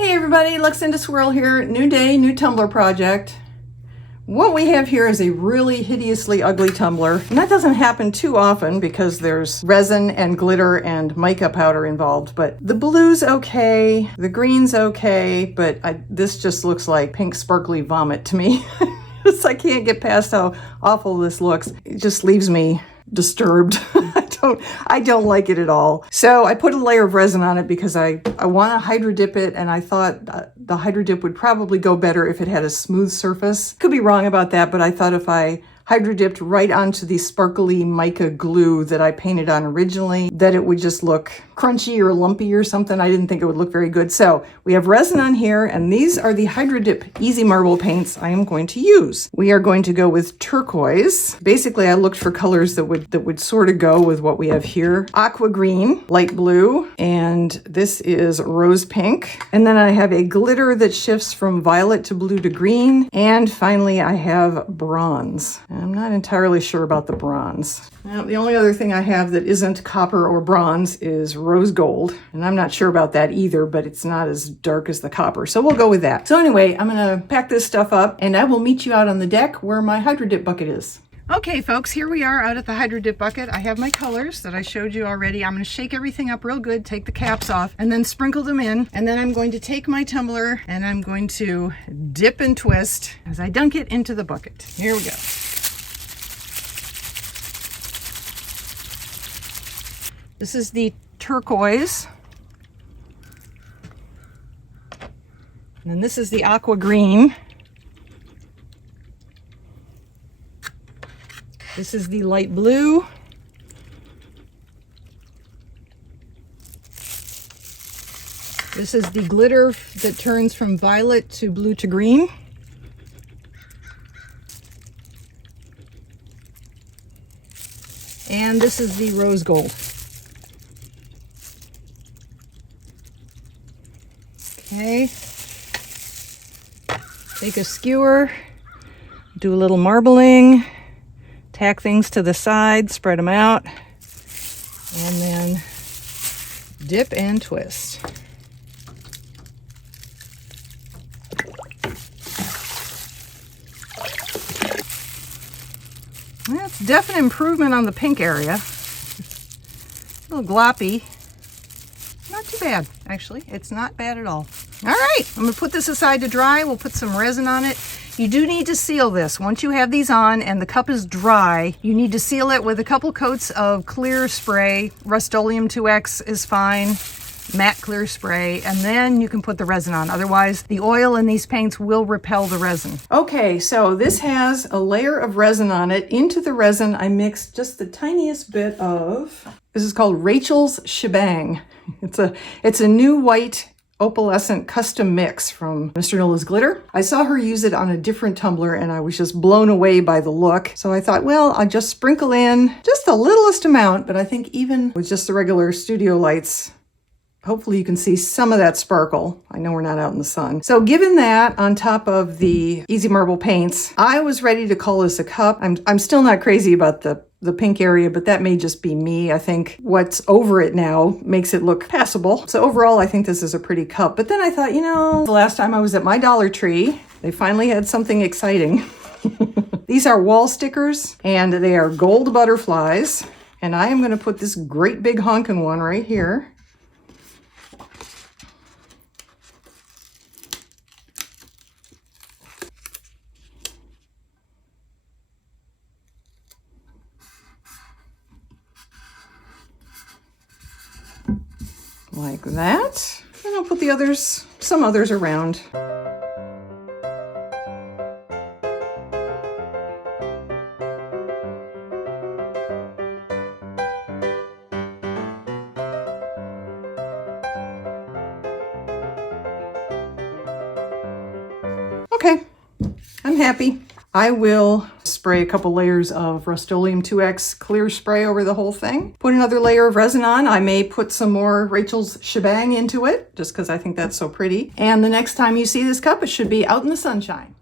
Hey everybody, Luxinda Swirl here. New day, new tumbler project. What we have here is a really hideously ugly tumbler, and that doesn't happen too often because there's resin and glitter and mica powder involved, but the blue's okay, the green's okay, but this just looks like pink sparkly vomit to me. I can't get past how awful this looks. It just leaves me disturbed. I don't like it at all. So I put a layer of resin on it because I want to hydro dip it, and I thought the hydro dip would probably go better if it had a smooth surface. Could be wrong about that, but I thought if I hydro dipped right onto the sparkly mica glue that I painted on originally, that it would just look crunchy or lumpy or something. I didn't think it would look very good. So we have resin on here, and these are the hydro dip easy marble paints I am going to use. We are going to go with turquoise. Basically, I looked for colors that would sort of go with what we have here. Aqua green, light blue, and this is rose pink. And then I have a glitter that shifts from violet to blue to green. And finally, I have bronze. I'm not entirely sure about the bronze. Now, the only other thing I have that isn't copper or bronze is rose gold. And I'm not sure about that either, but it's not as dark as the copper. So we'll go with that. So anyway, I'm gonna pack this stuff up and I will meet you out on the deck where my hydro dip bucket is. Okay folks, here we are out at the hydro dip bucket. I have my colors that I showed you already. I'm going to shake everything up real good, take the caps off, and then sprinkle them in. And then I'm going to take my tumbler and I'm going to dip and twist as I dunk it into the bucket. Here we go. This is the turquoise. And then this is the aqua green. This is the light blue. This is the glitter that turns from violet to blue to green. And this is the rose gold. Okay. Take a skewer, do a little marbling. Tack things to the side, spread them out, and then dip and twist. That's definite improvement on the pink area. A little gloppy. Not too bad, actually. It's not bad at all. All right, I'm gonna put this aside to dry. We'll put some resin on it. You do need to seal this. Once you have these on and the cup is dry, you need to seal it with a couple coats of clear spray. Rust-Oleum 2X is fine, matte clear spray, and then you can put the resin on. Otherwise, the oil in these paints will repel the resin. Okay, so this has a layer of resin on it. Into the resin, I mixed just the tiniest bit of, this is called Rachel's Shebang. It's a new white opalescent custom mix from Mr. Nola's Glitter. I saw her use it on a different tumbler and I was just blown away by the look. So I thought, well, I'll just sprinkle in just the littlest amount, but I think even with just the regular studio lights, hopefully you can see some of that sparkle. I know we're not out in the sun. So given that on top of the easy marble paints, I was ready to call this a cup. I'm still not crazy about the pink area, but that may just be me. I think what's over it now makes it look passable. So overall, I think this is a pretty cup. But then I thought, you know, the last time I was at my Dollar Tree, they finally had something exciting. These are wall stickers and they are gold butterflies. And I am going to put this great big honkin' one right here. Like that. And I'll put some others around. Okay, I'm happy. I will spray a couple layers of Rust-Oleum 2X clear spray over the whole thing. Put another layer of resin on. I may put some more Rachel's Shebang into it, just because I think that's so pretty. And the next time you see this cup, it should be out in the sunshine.